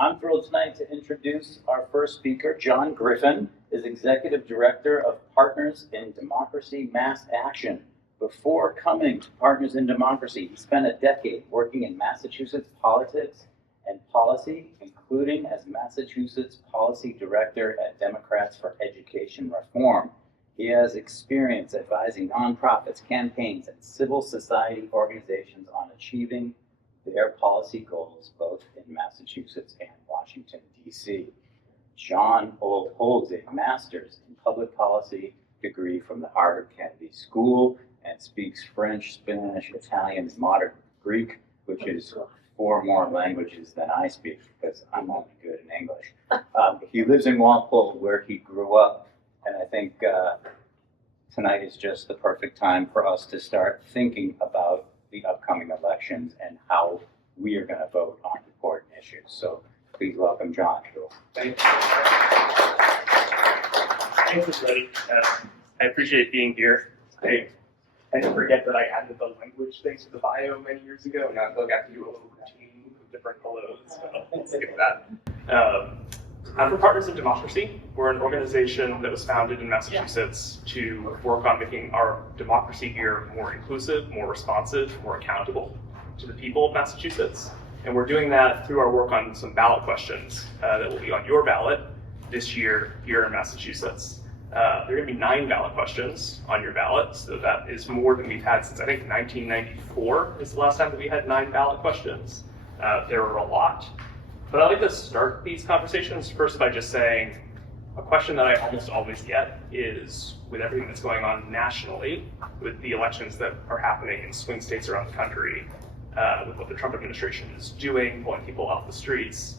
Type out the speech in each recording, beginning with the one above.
I'm thrilled tonight to introduce our first speaker. John Griffin is Executive Director of Partners in Democracy Mass Action. Before coming to Partners in Democracy, he spent a decade working in Massachusetts politics and policy, including as Massachusetts Policy Director at Democrats for Education Reform. He has experience advising nonprofits, campaigns, and civil society organizations on achieving their policy goals, both in Massachusetts and Washington, D.C. John holds a master's in public policy degree from the Harvard Kennedy School and speaks French, Spanish, Italian, and modern Greek, which is 4 more languages than I speak because I'm only good in English. He lives in Walpole, where he grew up, and I think tonight is just the perfect time for us to start thinking about the upcoming elections and how we are going to vote on important issues. So please welcome John. Thank you. Thanks, everybody. I appreciate being here. I forget that I added the language thing to the bio many years ago. Now I feel like I have to do a little routine of different hellos, so I'll skip that. I'm for Partners in Democracy. We're an organization that was founded in Massachusetts to work on making our democracy here more inclusive, more responsive, more accountable to the people of Massachusetts. And we're doing that through our work on some ballot questions that will be on your ballot this year here in Massachusetts. There are going to be 9 ballot questions on your ballot, so that is more than we've had since I think 1994 is the last time that we had 9 ballot questions. There are a lot. But I'd like to start these conversations first by just saying a question that I almost always get is, with everything that's going on nationally, with the elections that are happening in swing states around the country, with what the Trump administration is doing, pulling people off the streets,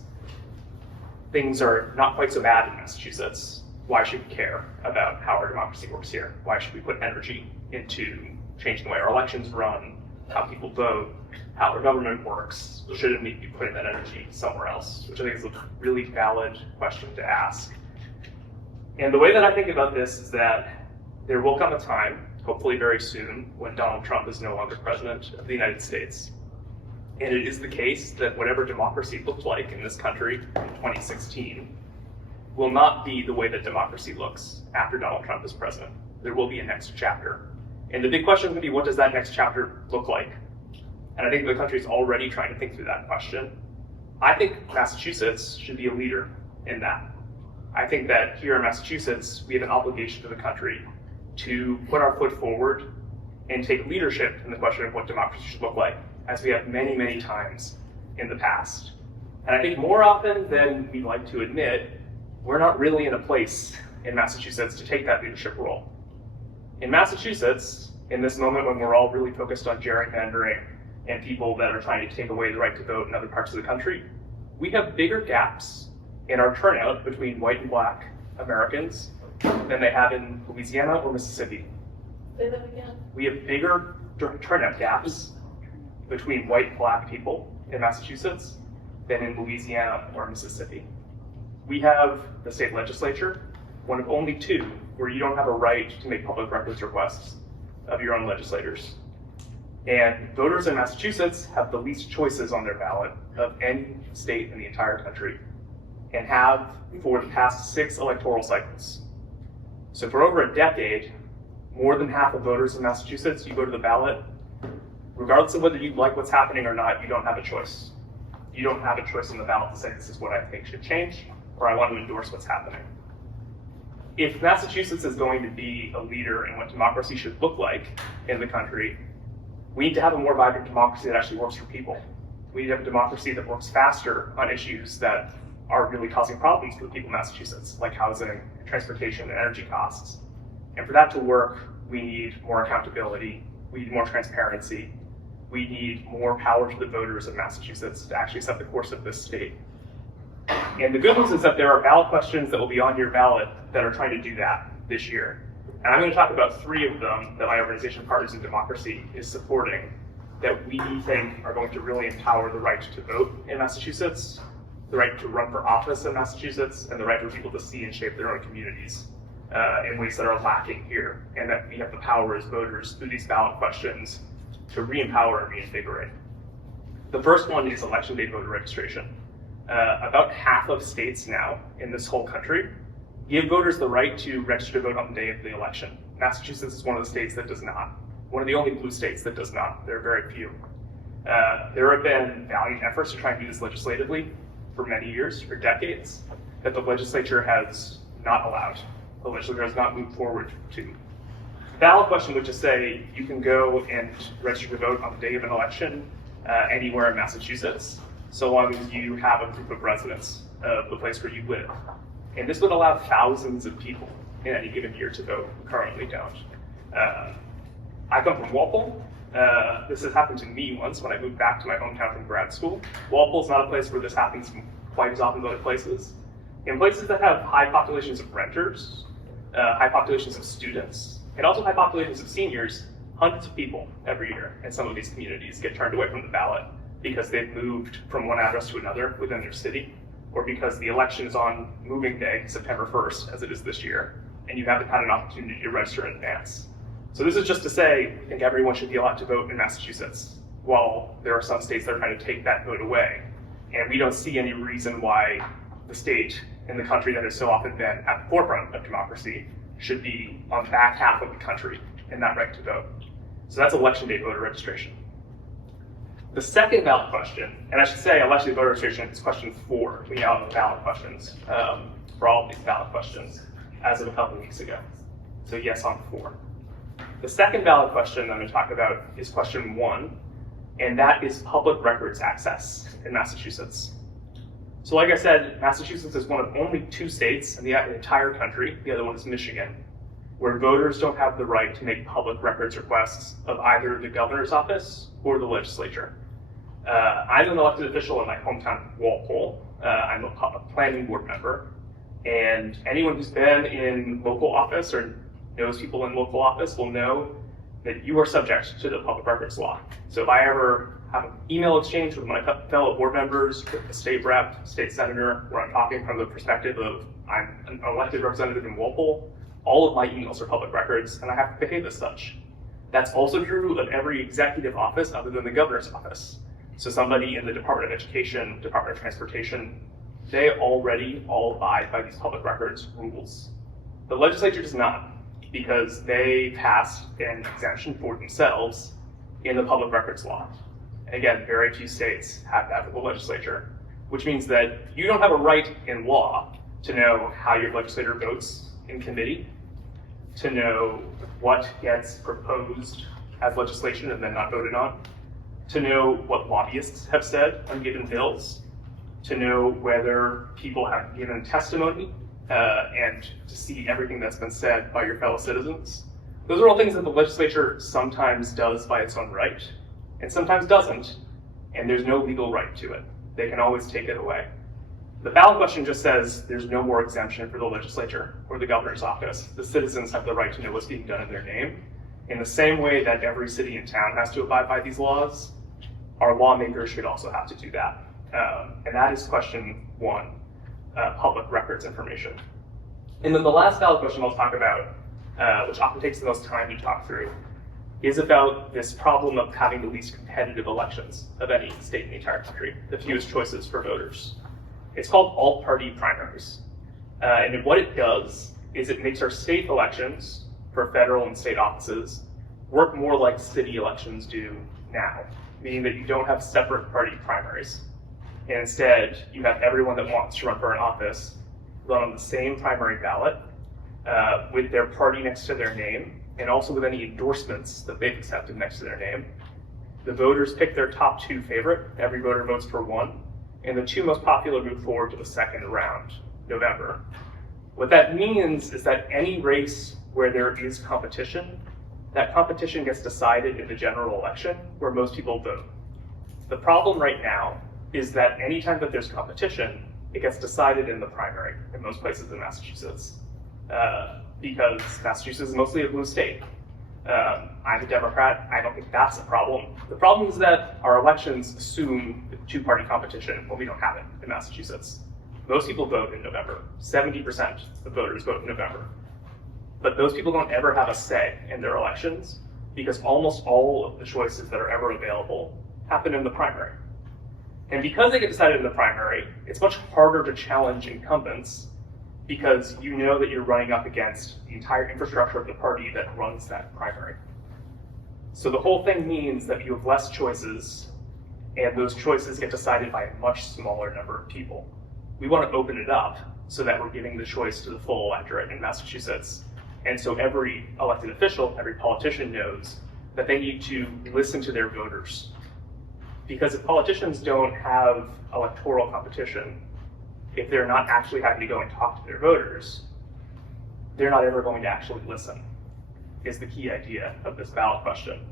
things are not quite so bad in Massachusetts. Why should we care about how our democracy works here? Why should we put energy into changing the way our elections run, how people vote, how our government works? Shouldn't we be putting that energy somewhere else? Which I think is a really valid question to ask. And the way that I think about this is that there will come a time, hopefully very soon, when Donald Trump is no longer president of the United States. And it is the case that whatever democracy looked like in this country in 2016 will not be the way that democracy looks after Donald Trump is president. There will be a next chapter. And the big question is going to be, what does that next chapter look like? And I think the country is already trying to think through that question. I think Massachusetts should be a leader in that. I think that here in Massachusetts, we have an obligation to the country to put our foot forward and take leadership in the question of what democracy should look like, as we have many, many times in the past. And I think more often than we'd like to admit, we're not really in a place in Massachusetts to take that leadership role. In Massachusetts, in this moment when we're all really focused on gerrymandering and people that are trying to take away the right to vote in other parts of the country, we have bigger gaps in our turnout between white and black Americans than they have in Louisiana or Mississippi. Say that again. We have bigger turnout gaps between white and black people in Massachusetts than in Louisiana or Mississippi. We have the state legislature, one of only 2 where you don't have a right to make public records requests of your own legislators. And voters in Massachusetts have the least choices on their ballot of any state in the entire country, and have for the past 6 electoral cycles. So for over a decade, more than half of voters in Massachusetts, you go to the ballot, regardless of whether you like what's happening or not, you don't have a choice. You don't have a choice on the ballot to say this is what I think should change, or I want to endorse what's happening. If Massachusetts is going to be a leader in what democracy should look like in the country, we need to have a more vibrant democracy that actually works for people. We need to have a democracy that works faster on issues that are really causing problems for the people in Massachusetts, like housing, transportation, and energy costs. And for that to work, we need more accountability, we need more transparency, we need more power to the voters of Massachusetts to actually set the course of this state. And the good news is that there are ballot questions that will be on your ballot that are trying to do that this year. And I'm going to talk about 3 of them that my organization, Partners in Democracy, is supporting, that we think are going to really empower the right to vote in Massachusetts, the right to run for office in Massachusetts, and the right for people to see and shape their own communities in ways that are lacking here, and that we have the power as voters through these ballot questions to re-empower and reinvigorate. The first one is election day voter registration. About half of states now in this whole country give voters the right to register to vote on the day of the election. Massachusetts is one of the states that does not. One of the only blue states that does not. There are very few. There have been valiant efforts to try and do this legislatively for many years, for decades, that the legislature has not allowed. The legislature has not moved forward to. The ballot question would just say you can go and register to vote on the day of an election anywhere in Massachusetts, so long as you have a group of residents of the place where you live. And this would allow thousands of people in any given year to vote who currently don't. I come from Walpole. This has happened to me once when I moved back to my hometown from grad school. Walpole's not a place where this happens quite as often as other places. In places that have high populations of renters, high populations of students, and also high populations of seniors, hundreds of people every year in some of these communities get turned away from the ballot because they've moved from one address to another within their city, or because the election is on moving day, September 1st, as it is this year, and you haven't had an opportunity to register in advance. So this is just to say, I think everyone should be allowed to vote in Massachusetts, while there are some states that are trying to take that vote away. And we don't see any reason why the state in the country that has so often been at the forefront of democracy should be on the back half of the country in that right to vote. So that's election day voter registration. The second ballot question, and I should say election day voter registration is question 4. We now have ballot questions for all of these ballot questions as of a couple of weeks ago. So yes on 4. The second ballot question I'm going to talk about is question 1, and that is public records access in Massachusetts. So like I said, Massachusetts is one of only 2 states in the entire country, the other one is Michigan, where voters don't have the right to make public records requests of either the governor's office or the legislature. I'm an elected official in my hometown, Walpole. I'm a planning board member, and anyone who's been in local office or knows people in local office will know that you are subject to the public records law. So if I ever have an email exchange with my fellow board members, with the state rep, state senator, where I'm talking from the perspective of I'm an elected representative in Walpole, all of my emails are public records, and I have to behave as such. That's also true of every executive office other than the governor's office. So somebody in the Department of Education, Department of Transportation, they already all abide by these public records rules. The legislature does not, because they passed an exemption for themselves in the public records law. And again, very few states have that with the legislature, which means that you don't have a right in law to know how your legislator votes in committee, to know what gets proposed as legislation and then not voted on, to know what lobbyists have said on given bills, to know whether people have given testimony, and to see everything that's been said by your fellow citizens. Those are all things that the legislature sometimes does by its own right, and sometimes doesn't, and there's no legal right to it. They can always take it away. The ballot question just says there's no more exemption for the legislature or the governor's office. The citizens have the right to know what's being done in their name. In the same way that every city and town has to abide by these laws, our lawmakers should also have to do that. And that is question 1. Public records information. And then the last ballot question I'll talk about, which often takes the most time to talk through, is about this problem of having the least competitive elections of any state in the entire country, the fewest choices for voters. It's called all-party primaries. And what it does is it makes our state elections for federal and state offices work more like city elections do now, meaning that you don't have separate party primaries. And instead, you have everyone that wants to run for an office run on the same primary ballot with their party next to their name, and also with any endorsements that they've accepted next to their name. The voters pick their top 2 favorite. Every voter votes for 1. And the 2 most popular move forward to the second round, November. What that means is that any race where there is competition, that competition gets decided in the general election where most people vote. The problem right now is that anytime that there's competition, it gets decided in the primary in most places in Massachusetts, because Massachusetts is mostly a blue state. I'm a Democrat. I don't think that's a problem. The problem is that our elections assume 2-party competition when we don't have it in Massachusetts. Most people vote in November. 70% of voters vote in November. But those people don't ever have a say in their elections because almost all of the choices that are ever available happen in the primary. And because they get decided in the primary, it's much harder to challenge incumbents because you know that you're running up against the entire infrastructure of the party that runs that primary. So the whole thing means that you have less choices, and those choices get decided by a much smaller number of people. We want to open it up so that we're giving the choice to the full electorate in Massachusetts. And so every elected official, every politician knows that they need to listen to their voters. Because if politicians don't have electoral competition, if they're not actually having to go and talk to their voters, they're not ever going to actually listen, is the key idea of this ballot question.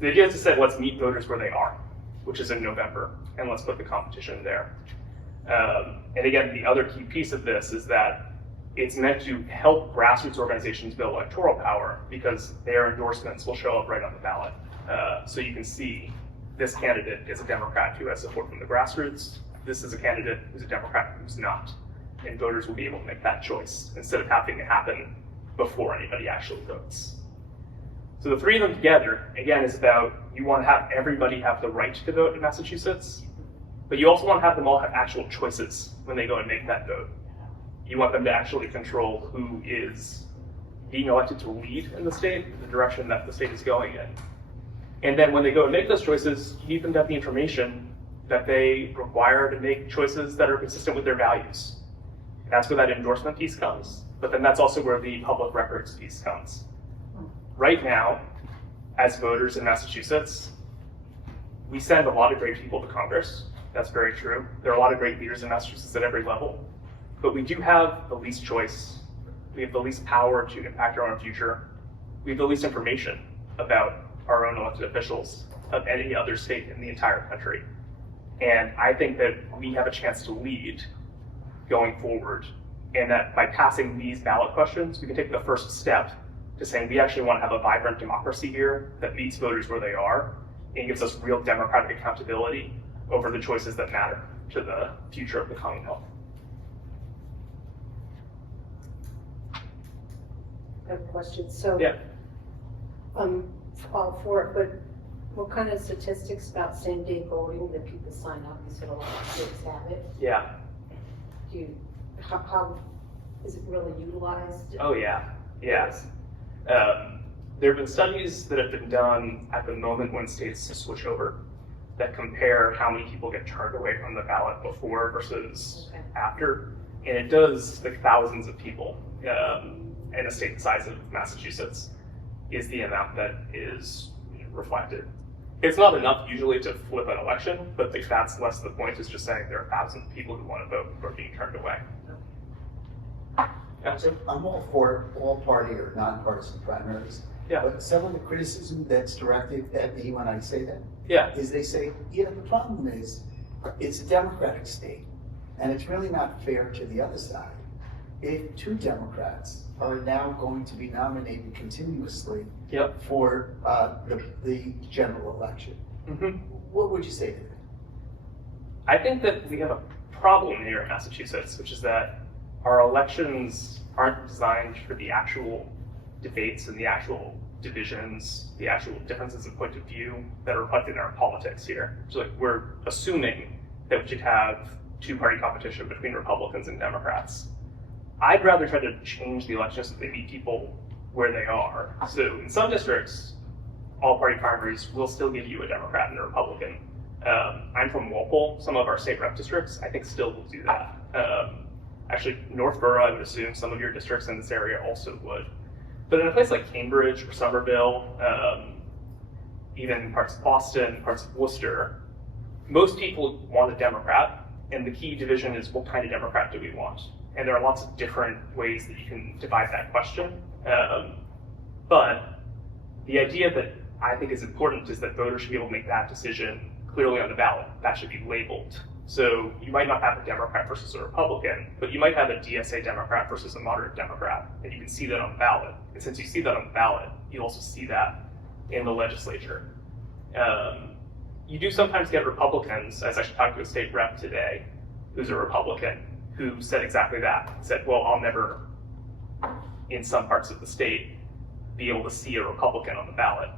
The idea is to say, let's meet voters where they are, which is in November, and let's put the competition there. And again, the other key piece of this is that it's meant to help grassroots organizations build electoral power because their endorsements will show up right on the ballot. So you can see this candidate is a Democrat who has support from the grassroots. This is a candidate who's a Democrat who's not. And voters will be able to make that choice instead of having to happen before anybody actually votes. So the three of them together, again, is about you want to have everybody have the right to vote in Massachusetts, but you also want to have them all have actual choices when they go and make that vote. You want them to actually control who is being elected to lead in the state, the direction that the state is going in. And then when they go and make those choices, you need them to have the information that they require to make choices that are consistent with their values. That's where that endorsement piece comes, but then that's also where the public records piece comes. Right now, as voters in Massachusetts, we send a lot of great people to Congress. That's very true. There are a lot of great leaders in Massachusetts at every level, but we do have the least choice. We have the least power to impact our own future. We have the least information about our own elected officials of any other state in the entire country. And I think that we have a chance to lead going forward, and that by passing these ballot questions, we can take the first step to saying we actually want to have a vibrant democracy here that meets voters where they are and gives us real democratic accountability over the choices that matter to the future of the Commonwealth. I have a question. So, Yeah. All for it, but what kind of statistics about same-day voting that people sign up? You said a lot of states have it. Yeah. How is it really utilized? Oh yeah. Yes. There have been studies that have been done at the moment when states switch over that compare how many people get turned away from the ballot before versus after, and it does like thousands of people in a state the size of Massachusetts is the amount that is reflected. It's not enough usually to flip an election, but that's less the point. It's just saying there are thousands of people who want to vote who are being turned away. Yeah. So I'm all for all party or nonpartisan primaries. Yeah. But some of the criticism that's directed at me when I say that Yeah. is they say, the problem is it's a Democratic state, and it's really not fair to the other side if two Democrats are now going to be nominated continuously Yep. for the general election. Mm-hmm. What would you say to that? I think that we have a problem here in Massachusetts, which is that our elections aren't designed for the actual debates and the actual divisions, the actual differences of point of view that are reflected in our politics here. So like we're assuming that we should have two-party competition between Republicans and Democrats. I'd rather try to change the elections so that they meet people where they are. So in some districts, all-party primaries will still give you a Democrat and a Republican. I'm from Walpole. Some of our state rep districts, I think, still will do that. Actually, Northborough, I would assume some of your districts in this area also would. But in a place like Cambridge or Somerville, even parts of Boston, parts of Worcester, most people want a Democrat, and the key division is what kind of Democrat do we want? And there are lots of different ways that you can divide that question. But the idea that I think is important is that voters should be able to make that decision clearly on the ballot. That should be labeled. So you might not have a Democrat versus a Republican, but you might have a DSA Democrat versus a moderate Democrat, and you can see that on the ballot. And since you see that on the ballot, you also see that in the legislature. You do sometimes get Republicans, as I actually talked to a state rep today, who's a Republican, who said exactly that. He said, well, I'll never, in some parts of the state, be able to see a Republican on the ballot.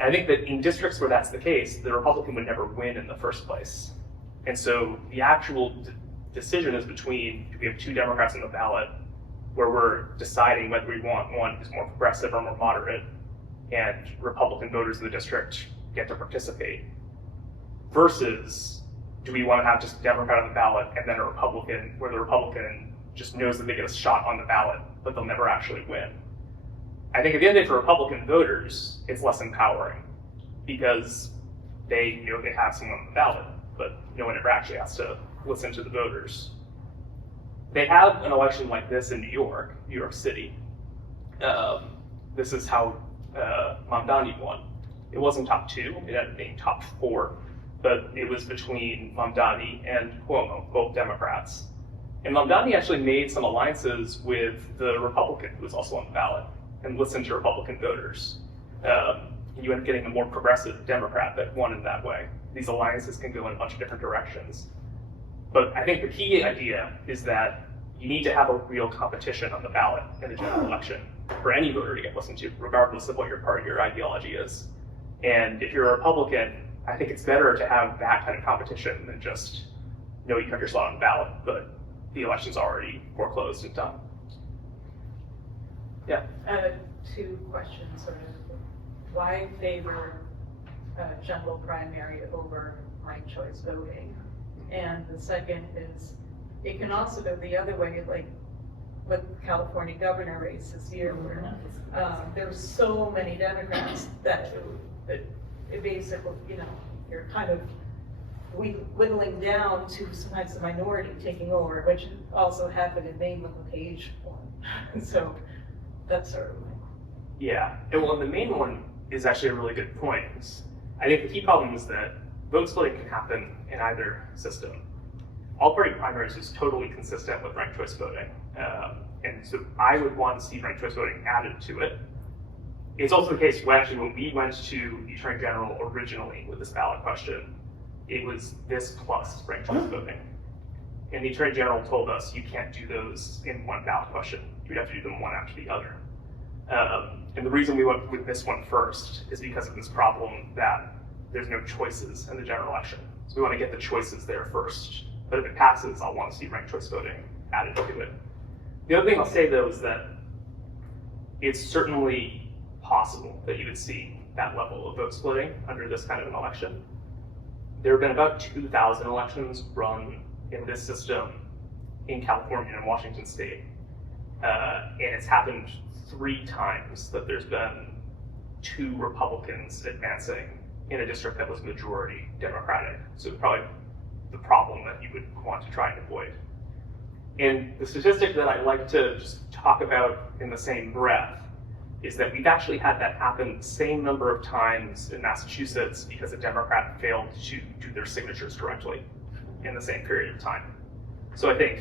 And I think that in districts where that's the case, the Republican would never win in the first place. And so the actual decision is between, do we have 2 Democrats on the ballot, where we're deciding whether we want one who's more progressive or more moderate, and Republican voters in the district get to participate, versus do we want to have just a Democrat on the ballot and then a Republican, where the Republican just knows that they get a shot on the ballot, but they'll never actually win. I think at the end of the day, for Republican voters, it's less empowering because they know they have someone on the ballot, but no one ever actually has to listen to the voters. They have an election like this in New York City. This is how Mamdani won. It wasn't top 2, it ended up being top 4, but it was between Mamdani and Cuomo, both Democrats. And Mamdani actually made some alliances with the Republican who was also on the ballot and listened to Republican voters. And you end up getting a more progressive Democrat that won in that way. These alliances can go in a bunch of different directions. But I think the key idea is that you need to have a real competition on the ballot in the general election for any voter to get listened to, regardless of what your party or ideology is. And if you're a Republican, I think it's better to have that kind of competition than just know you have your slot on the ballot, but the election's already foreclosed and done. Yeah. 2 questions, sort of. Why favor general primary over ranked choice voting? And the second is, it can also go the other way, like with California governor race this year, where there's so many Democrats that it basically, you're kind of whittling down to sometimes the minority taking over, which also happened in Maine when LePage won. So that's sort of Yeah, and well, the main one is actually a really good point. I think the key problem is that vote splitting can happen in either system. All-party primaries is totally consistent with ranked choice voting, and so I would want to see ranked choice voting added to it. It's also the case when we went to the Attorney General originally with this ballot question, it was this plus ranked choice voting. And the Attorney General told us you can't do those in one ballot question. You'd have to do them one after the other. And the reason we went with this one first is because of this problem that there's no choices in the general election. So we want to get the choices there first. But if it passes, I'll want to see ranked choice voting added to it. The other thing I'll say, though, is that it's certainly possible that you would see that level of vote splitting under this kind of an election. There have been about 2,000 elections run in this system in California and Washington State. And it's happened 3 times that there's been 2 Republicans advancing in a district that was majority Democratic. So probably the problem that you would want to try and avoid. And the statistic that I like to just talk about in the same breath is that we've actually had that happen the same number of times in Massachusetts because a Democrat failed to do their signatures correctly in the same period of time. So I think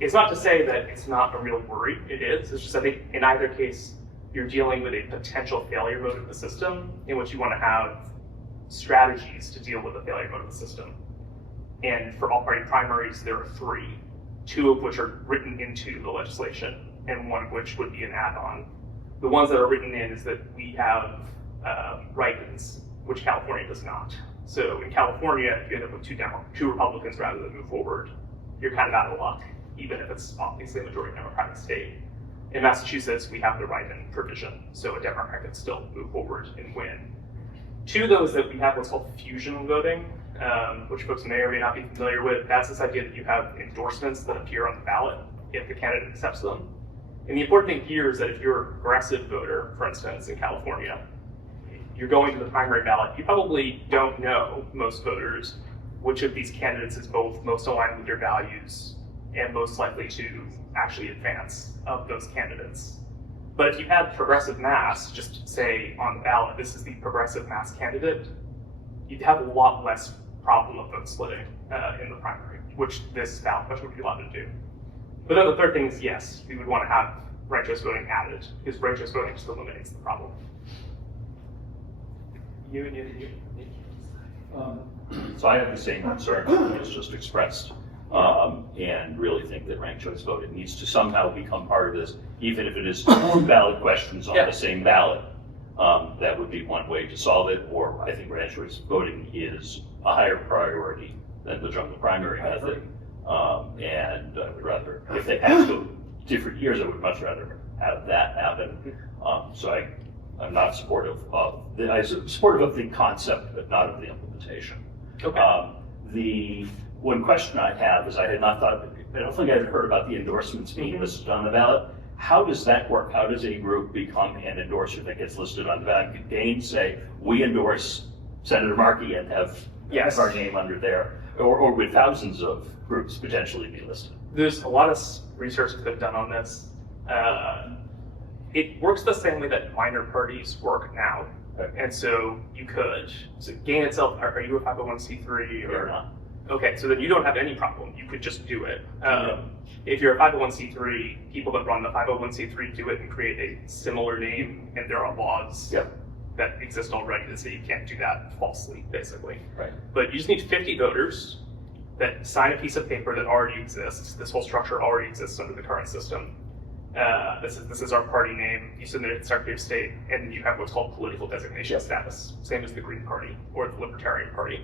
it's not to say that it's not a real worry, it is. It's just I think in either case, you're dealing with a potential failure mode of the system in which you want to have strategies to deal with the failure mode of the system. And for all-party primaries, there are 3, 2 of which are written into the legislation, and 1 of which would be an add-on. The ones that are written in is that we have write-ins, which California does not. So in California, if you end up with 2 Republicans rather than move forward, you're kind of out of luck, even if it's obviously a majority Democratic state. In Massachusetts, we have the write-in provision, so a Democrat can still move forward and win. 2 of those that we have what's called fusion voting, which folks may or may not be familiar with. That's this idea that you have endorsements that appear on the ballot if the candidate accepts them. And the important thing here is that if you're a progressive voter, for instance, in California, you're going to the primary ballot, you probably don't know, most voters, which of these candidates is both most aligned with your values and most likely to actually advance of those candidates. But if you had progressive mass, just say on the ballot, this is the progressive mass candidate, you'd have a lot less problem of vote splitting in the primary, which this ballot question would be allowed to do. But then the third thing is, yes, we would want to have ranked choice voting added, because ranked choice voting just eliminates the problem. So I have the same concern that was just expressed, and really think that ranked choice voting needs to somehow become part of this, even if it is 2 valid questions on the same ballot. That would be one way to solve it, or I think ranked choice voting is a higher priority than the jungle primary method. And I would rather, if they had to go different years, I would much rather have that happen. So I'm not supportive of I'm supportive of the concept, but not of the implementation. Okay. The one question I have is I had not thought, I don't think I had heard about the endorsements being listed on the ballot. How does that work? How does a group become an endorser that gets listed on the ballot? Could Dane say, we endorse Senator Markey and have our name under there? Or would thousands of groups potentially be listed? There's a lot of research that's been done on this. It works the same way that minor parties work now. And so you could, so GAIN itself, are you a 501c3 or not? Okay, so then you don't have any problem. You could just do it. If you're a 501c3, people that run the 501c3 do it and create a similar name, and there are laws that exist already that say you can't do that falsely, basically. Right. But you just need 50 voters that sign a piece of paper that already exists. This whole structure already exists under the current system. This is our party name. You submit it to Secretary of State, and you have what's called political designation status, same as the Green Party or the Libertarian Party.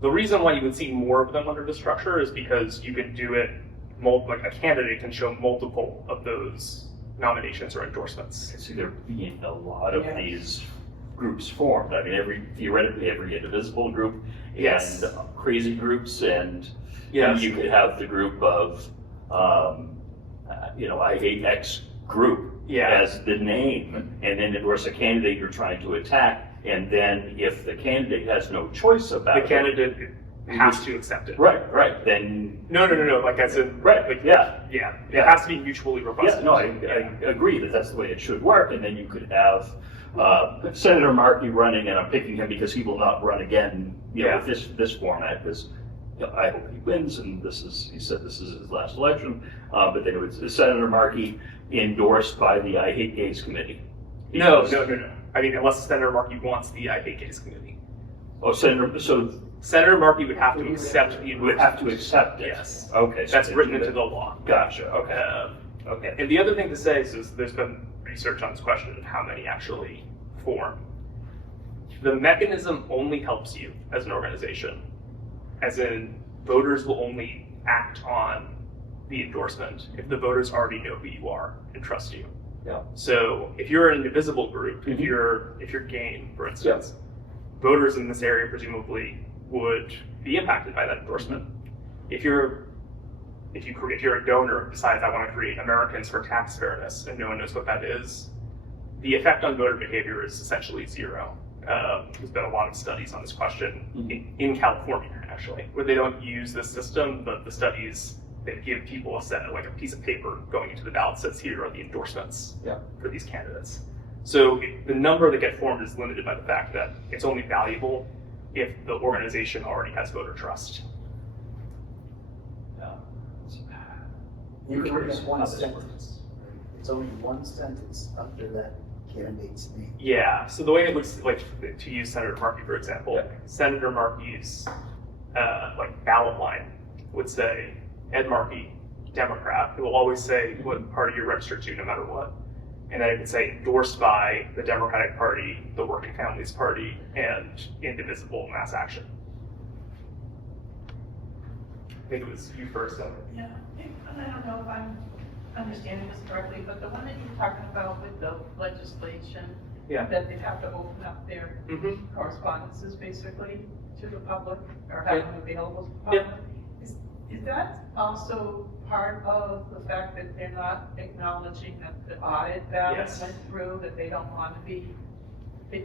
The reason why you would see more of them under the structure is because you can do it, like a candidate can show multiple of those nominations or endorsements. I see there being a lot of these groups formed. I mean, theoretically every indivisible group and crazy groups, and you could have the group of, I hate X group as the name, and then endorse a candidate you're trying to attack. And then if the candidate has no choice about the candidate has to accept it. Right. Then no. Like I said, it has to be mutually robust. Yeah, no, I agree that's the way it should work. And then you could have Senator Markey running, and I'm picking him because he will not run again, with this format, because I hope he wins. And he said this is his last election. But then it was Senator Markey endorsed by the I Hate Gays Committee. No. I mean, unless Senator Markey wants the I Hate Gays Committee. Oh, Senator Markey would have to accept the would have to accept it. Yes. Okay. So that's written into the law. Gotcha. Okay. Okay. And the other thing to say is there's been research on this question of how many actually form. The mechanism only helps you as an organization, as in voters will only act on the endorsement if the voters already know who you are and trust you. Yeah. So if you're an indivisible group, if you're GAIN, for instance, voters in this area presumably would be impacted by that endorsement. If you're a donor who decides I want to create Americans for Tax Fairness and no one knows what that is, the effect on voter behavior is essentially zero. There's been a lot of studies on this question in California, actually, where they don't use this system, but the studies that give people a piece of paper going into the ballot says here are the endorsements for these candidates. So the number that get formed is limited by the fact that it's only valuable if the organization already has voter trust. You can put in one sentence. It's only one sentence under that candidate's name. Yeah, so the way it looks like, to use Senator Markey, for example, Senator Markey's ballot line would say, Ed Markey, Democrat. It will always say what party you're registered to, no matter what. And then it would say endorsed by the Democratic Party, the Working Families Party, and Indivisible Mass Action. I think it was you first, so. Yeah, and I don't know if I'm understanding this correctly, but the one that you're talking about with the legislation, that they have to open up their correspondences basically to the public, or have them available to the public. Is that also part of the fact that they're not acknowledging that the audit ballot went through, that they don't want to be,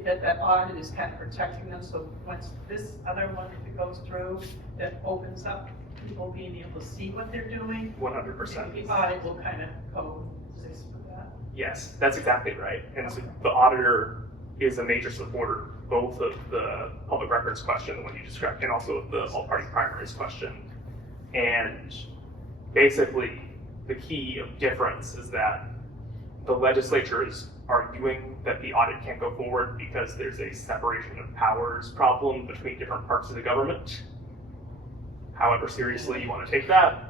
that audit is kind of protecting them, so once this other one, if it goes through, that opens up people being able to see what they're doing? 100%. The audit will kind of coexist with that. Yes, that's exactly right. And so the auditor is a major supporter both of the public records question, the one you described, and also of the all-party primaries question. And basically, the key of difference is that the legislature is arguing that the audit can't go forward because there's a separation of powers problem between different parts of the government. However seriously you want to take that,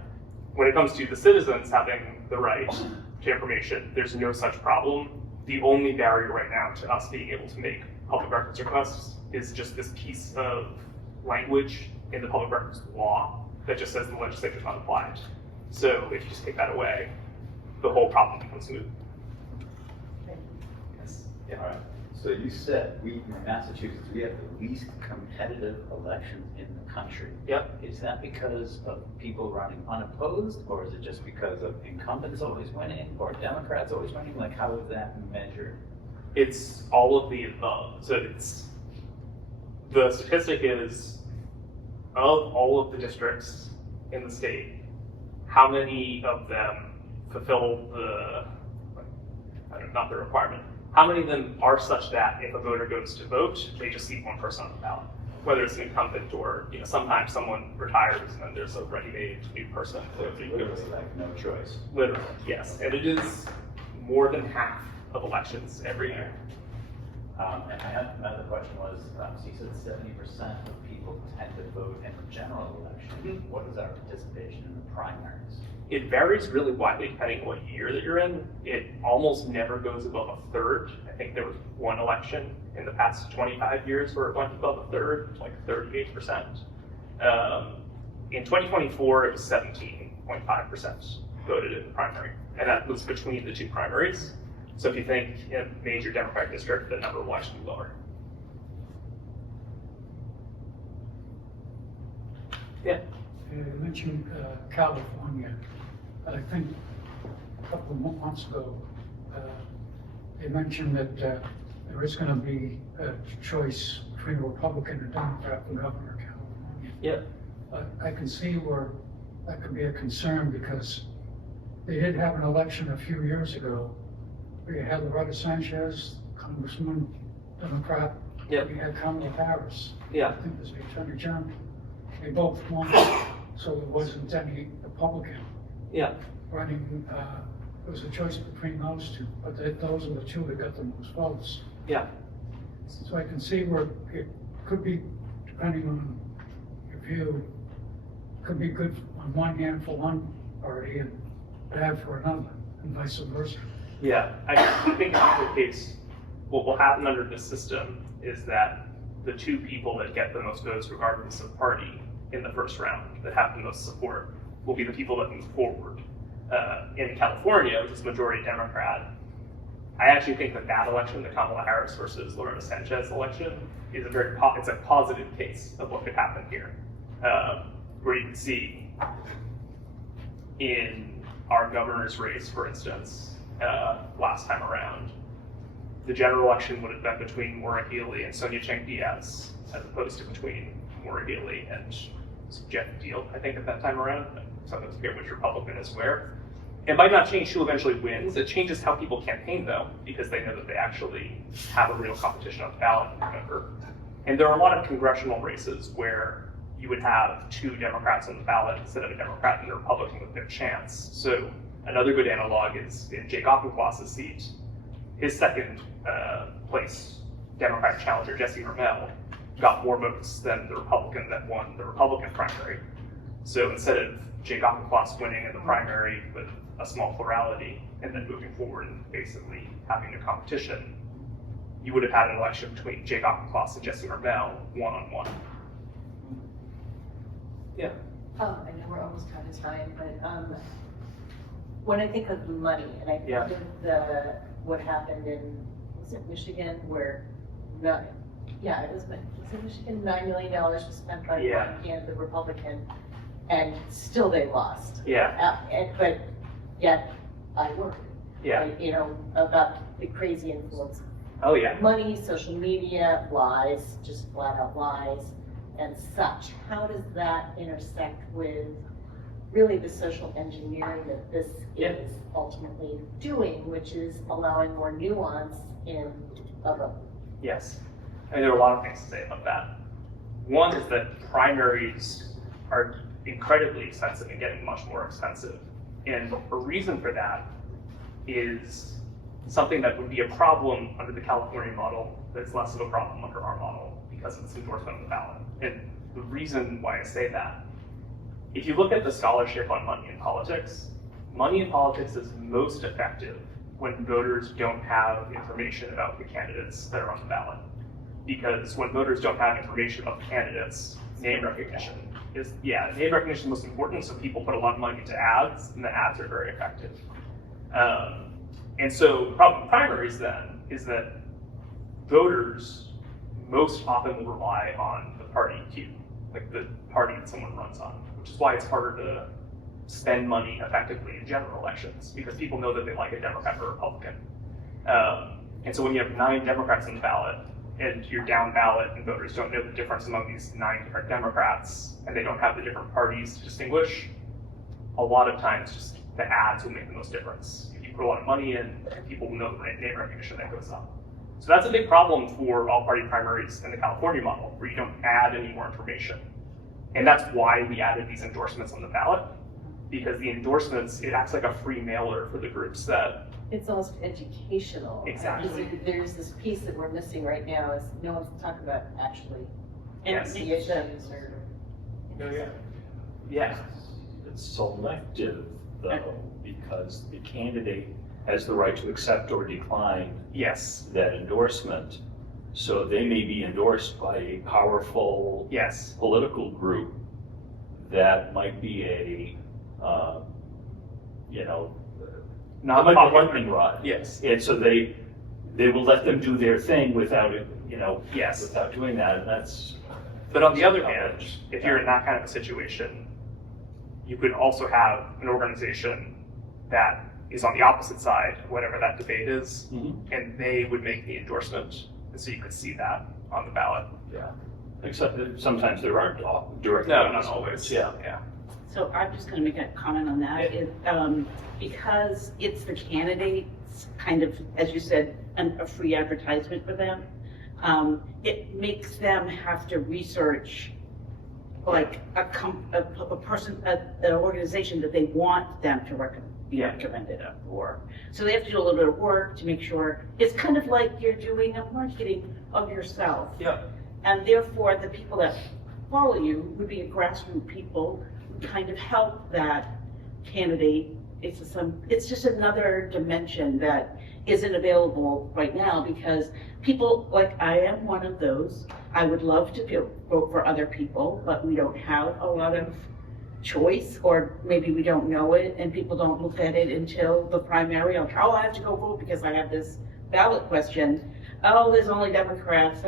when it comes to the citizens having the right to information, there's no such problem. The only barrier right now to us being able to make public records requests is just this piece of language in the public records law that just says the legislature is not applied. So if you just take that away, the whole problem becomes moot. Yes. Yeah. All right. So you said we, in Massachusetts, we have the least competitive elections in the country. Yep. Is that because of people running unopposed, or is it just because of incumbents always winning, or Democrats always winning? Like, how is that measured? It's all of the above. So the statistic is, of all of the districts in the state, how many of them fulfill not the requirement, how many of them are such that if a voter goes to vote, they just see one person on the ballot, whether it's an incumbent or, sometimes someone retires and then there's a ready-made new person. So it's literally like no choice. Literally, yes. And it is more than half of elections every year. And I had another question was, so you said 70% of people tend to vote in the general election. Mm-hmm. What is our participation in the primaries? It varies really widely depending on what year that you're in. It almost never goes above a third. I think there was one election in the past 25 years where it went above a third, like 38%. In 2024, it was 17.5% voted in the primary, and that was between the two primaries. So if you think in a major Democratic district, the number will actually be lower. Yeah. You mentioned California. I think a couple of months ago, they mentioned that there is going to be a choice between a Republican and Democrat for governor of California. Yeah. I can see where that could be a concern because they did have an election a few years ago where you had Loretta Sanchez, Congressman, Democrat. Yep. You had Kamala Harris. Yeah. I think was the Attorney General. They both won, so there wasn't any Republican Yeah. running. It was a choice between those two, but those are the two that got the most votes. Yeah. So I can see where it could be, depending on your view, could be good on one hand for one party and bad for another, and vice versa. Yeah, I think in either case, what will happen under this system is that the two people that get the most votes, regardless of party, in the first round, that have the most support, will be the people that move forward. In California, which is majority Democrat, I actually think that election, the Kamala Harris versus Loretta Sanchez election, is it's a positive case of what could happen here, where you can see in our governor's race, for instance, last time around, the general election would have been between Maura Healey and Sonia Chang Diaz, as opposed to between Maura Healey and Jeff Deal, I think, at that time around. Sometimes forget which Republican is where. It might not change who eventually wins. It changes how people campaign, though, because they know that they actually have a real competition on the ballot in November. And there are a lot of congressional races where you would have two Democrats on the ballot instead of a Democrat and a Republican with no chance. So another good analog is in Jake Auchincloss's seat. His second place Democratic challenger, Jesse Vermel, got more votes than the Republican that won the Republican primary. So instead of Jake Auchincloss winning in the primary with a small plurality and then moving forward and basically having a competition, you would have had an election between Jake Auchincloss and Jesse Vermel, one-on-one. Yeah. I know we're almost out of time, but when I think of money, and I think Yeah. of what happened in, was it Michigan, where, it was Michigan, $9 million was spent by Yeah. one and the Republican, and still they lost. Yeah. But yet, I worry. Yeah. About the crazy influence of Oh, yeah. money, social media, lies, just flat out lies and such. How does that intersect with really the social engineering that this is ultimately doing, which is allowing more nuance in a vote? Yes. I mean, there are a lot of things to say about that. One is that primaries are incredibly expensive and getting much more expensive. And a reason for that is something that would be a problem under the California model that's less of a problem under our model because of its endorsement of the ballot. And the reason why I say that, if you look at the scholarship on money in politics is most effective when voters don't have information about the candidates that are on the ballot. Because when voters don't have information about the candidates, name recognition is, name recognition is most important, so people put a lot of money into ads, and the ads are very effective. And so the problem with primaries then is that voters most often will rely on the party cue, like the party that someone runs on, which is why it's harder to spend money effectively in general elections, because people know that they like a Democrat or a Republican. And so when you have 9 Democrats on the ballot, and you're down ballot and voters don't know the difference among these 9 different Democrats, and they don't have the different parties to distinguish, a lot of times just the ads will make the most difference. If you put a lot of money in, people will know the name recognition that goes up. So that's a big problem for all-party primaries in the California model, where you don't add any more information. And that's why we added these endorsements on the ballot, because the endorsements, it acts like a free mailer for the groups that. It's almost educational. Exactly. There's this piece that we're missing right now is no one's talking about actually Yes. the issues or. Yeah. It's selective though, because the candidate has the right to accept or decline Yes. that endorsement. So they may be endorsed by a powerful Yes. political group that might be a, Not might be a popular. lightning rod. Yes. And so they will let them do their thing without it, Yes. without doing that, and that's. But on the other hand, if you're in that kind of a situation, you could also have an organization that is on the opposite side, whatever that debate is, and they would make the endorsement, and so you could see that on the ballot. Yeah. Except that sometimes there aren't direct. No, not always. Yeah. Yeah. So I'm just going to make a comment on that. Because it's the candidates, kind of, as you said, a free advertisement for them, it makes them have to research like a person, an organization that they want them to be recommended for. So they have to do a little bit of work to make sure, it's kind of like you're doing a marketing of yourself. Yeah. And therefore, the people that follow you would be a grassroots people who kind of help that candidate. It's just another dimension that isn't available right now because people, like I am one of those, I would love to vote for other people, but we don't have a lot of choice, or maybe we don't know it and people don't look at it until the primary. I have to go vote because I have this ballot question. Oh, there's only Democrats.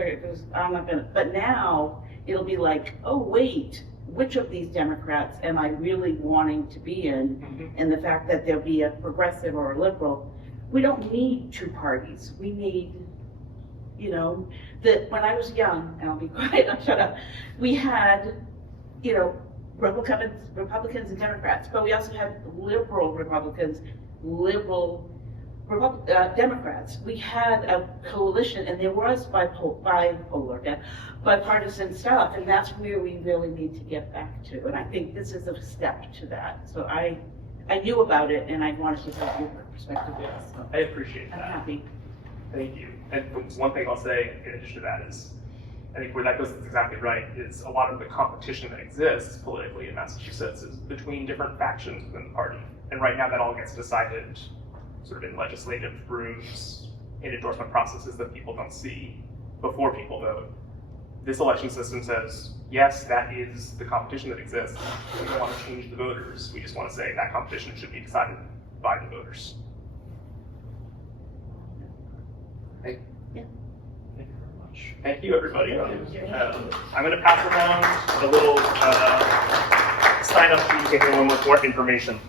I'm not gonna. But now it'll be like, oh wait, which of these Democrats am I really wanting to be in? And the fact that there'll be a progressive or a liberal. We don't need 2 parties. We need, that when I was young, and I'll be quiet, I'll shut up. We had, Republicans and Democrats, but we also had liberal Republicans, liberal Democrats. We had a coalition, and there was bipartisan stuff, and that's where we really need to get back to. And I think this is a step to that. So I knew about it, and I wanted to have your perspective. Yeah. So I appreciate I'm that. happy. Thank you. And one thing I'll say in addition to that is, I think where that goes is exactly right, is a lot of the competition that exists politically in Massachusetts is between different factions within the party. And right now that all gets decided sort of in legislative rooms, in endorsement processes that people don't see before people vote. This election system says, yes, that is the competition that exists. We don't want to change the voters. We just want to say that competition should be decided by the voters. Thank you very much. Thank you, everybody. I'm going to pass around a little sign-up sheet to get a little more information.